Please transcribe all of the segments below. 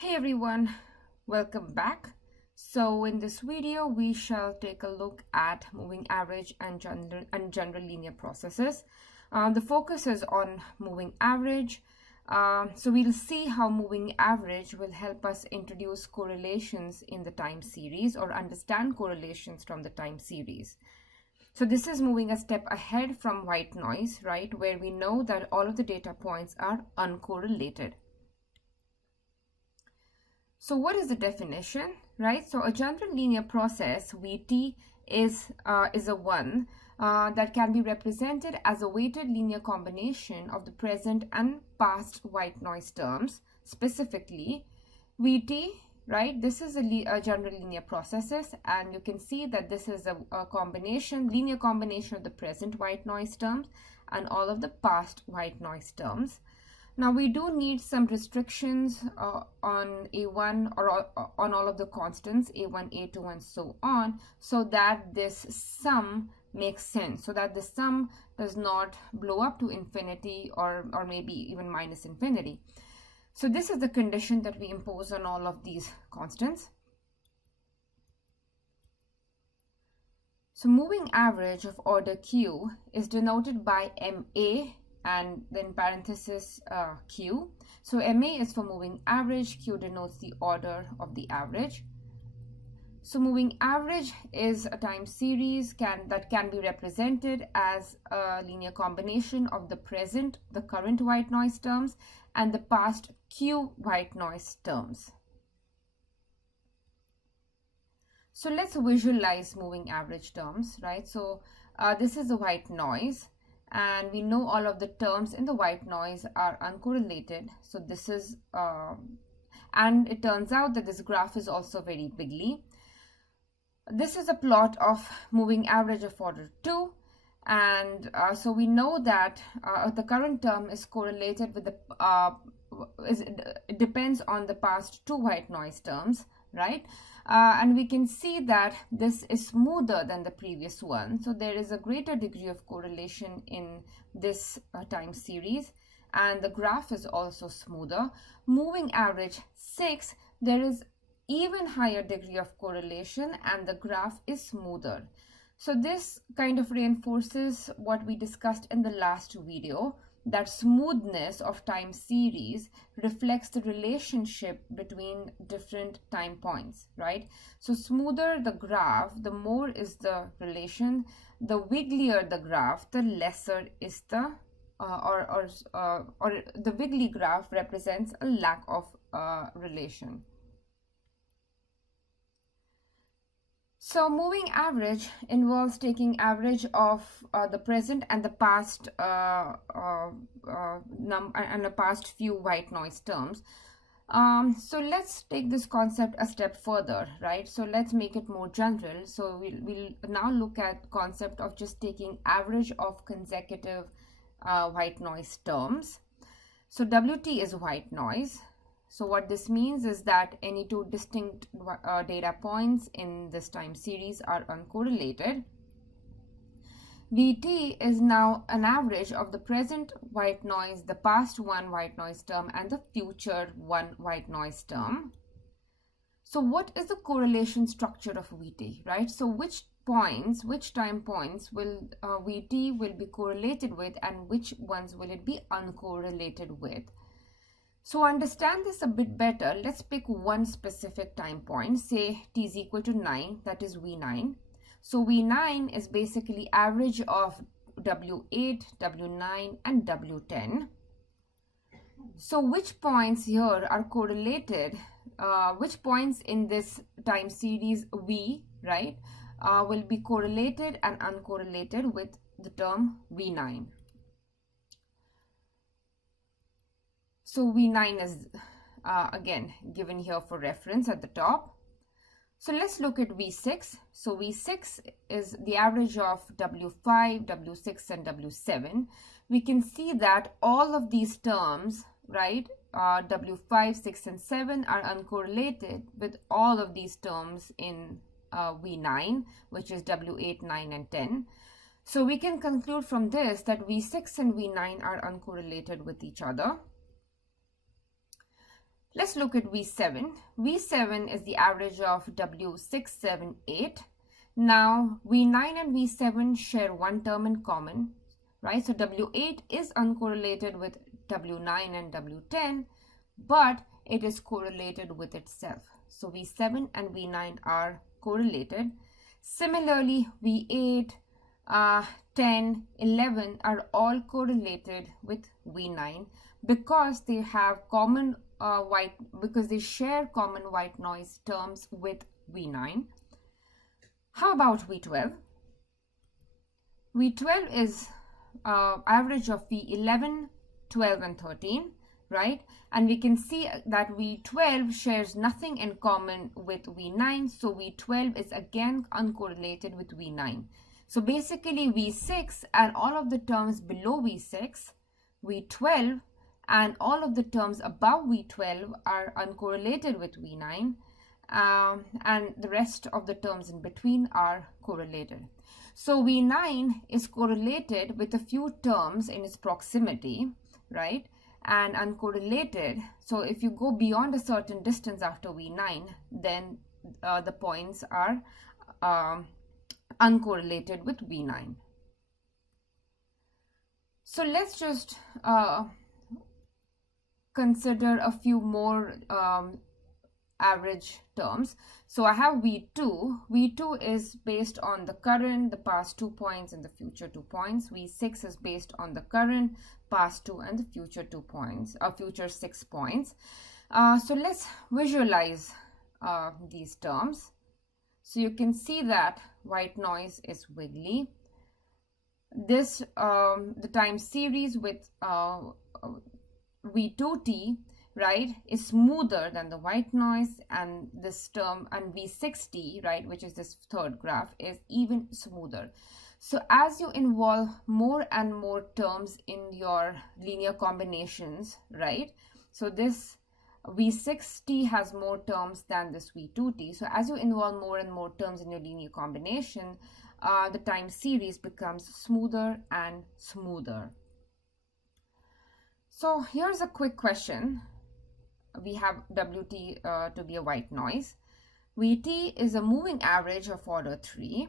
Hey everyone, welcome back. So in this video, we shall take a look at moving average and general linear processes. The focus is on moving average. So we'll see how moving average will help us introduce correlations in the time series or understand correlations from the time series. So this is moving a step ahead from white noise, right, where we know that all of the data points are uncorrelated. So what is the definition, right? So a general linear process, VT, is a one that can be represented as a weighted linear combination of the present and past white noise terms. Specifically, VT, right? This is a general linear processes, and you can see that this is a linear combination of the present white noise terms and all of the past white noise terms. Now we do need some restrictions on A1 or on all of the constants, A1, A2, and so on, so that this sum makes sense, so that the sum does not blow up to infinity or maybe even minus infinity. So this is the condition that we impose on all of these constants. So moving average of order Q is denoted by MA and then parenthesis Q. So MA is for moving average, Q denotes the order of the average. So moving average is a time series that can be represented as a linear combination of the current white noise terms and the past Q white noise terms. So let's visualize moving average terms, right? So this is the white noise, and we know all of the terms in the white noise are uncorrelated. So this is, and it turns out that this graph is also very bigly. This is a plot of moving average of order 2. And so we know that the current term is correlated with it depends on the past 2 white noise terms, right? And we can see that this is smoother than the previous one. So there is a greater degree of correlation in this time series, and the graph is also smoother. Moving average 6, there is even higher degree of correlation and the graph is smoother. So this kind of reinforces what we discussed in the last video, that smoothness of time series reflects the relationship between different time points, right? So smoother the graph, the more is the relation. The wigglier the graph, the lesser is the or the wiggly graph represents a lack of relation. So moving average involves taking average of the present and the past and the past few white noise terms. So let's take this concept a step further, right? So let's make it more general. So we'll now look at concept of just taking average of consecutive white noise terms. So WT is white noise. So what this means is that any two distinct data points in this time series are uncorrelated. VT is now an average of the present white noise, the past one white noise term, and the future one white noise term. So what is the correlation structure of VT, right? So which time points will VT will be correlated with, and which ones will it be uncorrelated with? So understand this a bit better, let's pick one specific time point, say t is equal to 9, that is V9. So V9 is basically average of W8, W9 and W10. So which points here are correlated, which points in this time series V, right, will be correlated and uncorrelated with the term V9. So V9 is again given here for reference at the top. So let's look at V6. So V6 is the average of W5, W6 and W7. We can see that all of these terms, right, W5, 6 and 7 are uncorrelated with all of these terms in V9, which is W8, 9 and 10. So we can conclude from this that V6 and V9 are uncorrelated with each other. Let's look at V7. V7 is the average of W678. Now, V9 and V7 share one term in common, right? So W8 is uncorrelated with W9 and W10, but it is correlated with itself. So V7 and V9 are correlated. Similarly, V8, 10, 11 are all correlated with V9 because they have common because they share common white noise terms with V9. How about V12? V12 is average of V11, 12 and 13, right? And we can see that V12 shares nothing in common with V9, so V12 is again uncorrelated with V9. So basically V6 and all of the terms below V6, V12 and all of the terms above V12 are uncorrelated with V9, and the rest of the terms in between are correlated. So V9 is correlated with a few terms in its proximity, right? And uncorrelated. So if you go beyond a certain distance after V9, then the points are uncorrelated with V9. So let's just consider a few more average terms. So I have V2. V2 is based on the current, the past 2 points, and the future 2 points. V6 is based on the current, past 2, and the future 2 points, or future 6 points. So let's visualize these terms. So you can see that white noise is wiggly. This the time series with V2t, right, is smoother than the white noise, and this term, and V60, right, which is this third graph, is even smoother. So as you involve more and more terms in your linear combinations, right, so this V60 has more terms than this V2t. So as you involve more and more terms in your linear combination, the time series becomes smoother and smoother. So here's a quick question. We have Wt to be a white noise. Vt is a moving average of order 3.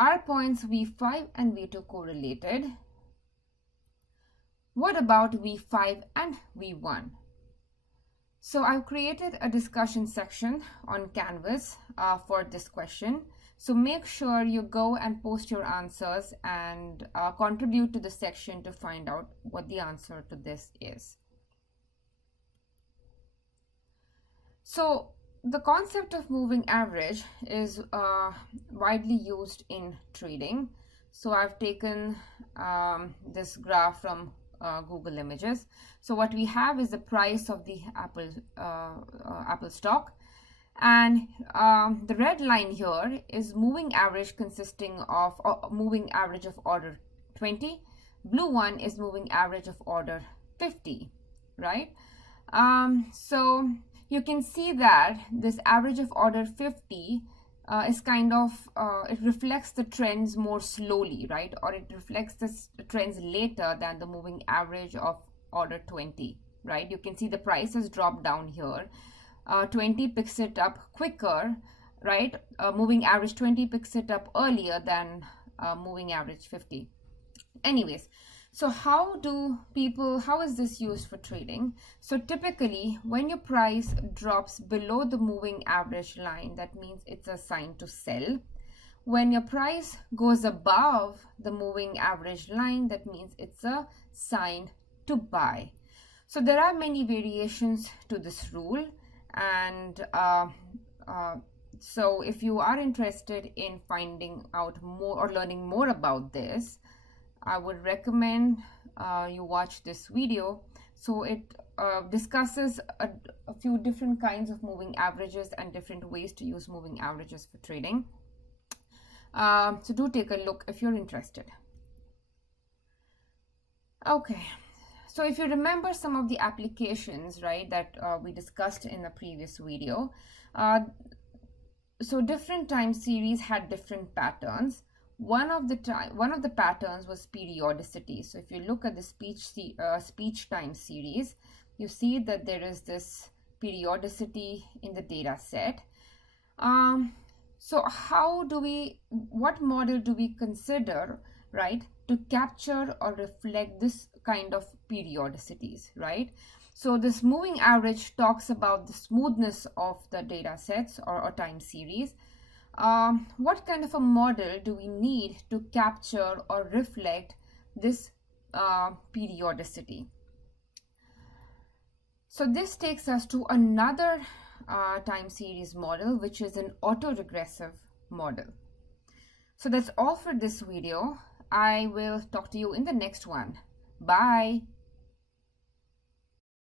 Are points V5 and V2 correlated? What about V5 and V1? So I've created a discussion section on Canvas for this question. So make sure you go and post your answers and contribute to the section to find out what the answer to this is. So the concept of moving average is widely used in trading. So I've taken this graph from Google Images. So what we have is the price of the Apple stock, and the red line here is moving average consisting of moving average of order 20. Blue one is moving average of order 50, right? So you can see that this average of order 50 is kind of, it reflects the trends more slowly, right? Or it reflects the trends later than the moving average of order 20, right? You can see the price has dropped down here. 20 picks it up quicker, right? Moving average 20 picks it up earlier than moving average 50. Anyways, so how is this used for trading? So typically when your price drops below the moving average line, that means it's a sign to sell. When your price goes above the moving average line, that means it's a sign to buy. So there are many variations to this rule, and so if you are interested in finding out more or learning more about this, I would recommend you watch this video. So it discusses a few different kinds of moving averages and different ways to use moving averages for trading. So do take a look if you're interested. Okay, so if you remember some of the applications, right, that we discussed in the previous video, so different time series had different patterns. One of the patterns was periodicity. So if you look at the speech time series, you see that there is this periodicity in the data set. So what model do we consider, right, to capture or reflect this kind of periodicities, right? So this moving average talks about the smoothness of the data sets or time series. What kind of a model do we need to capture or reflect this periodicity? So this takes us to another time series model, which is an autoregressive model. So that's all for this video. I will talk to you in the next one. Bye.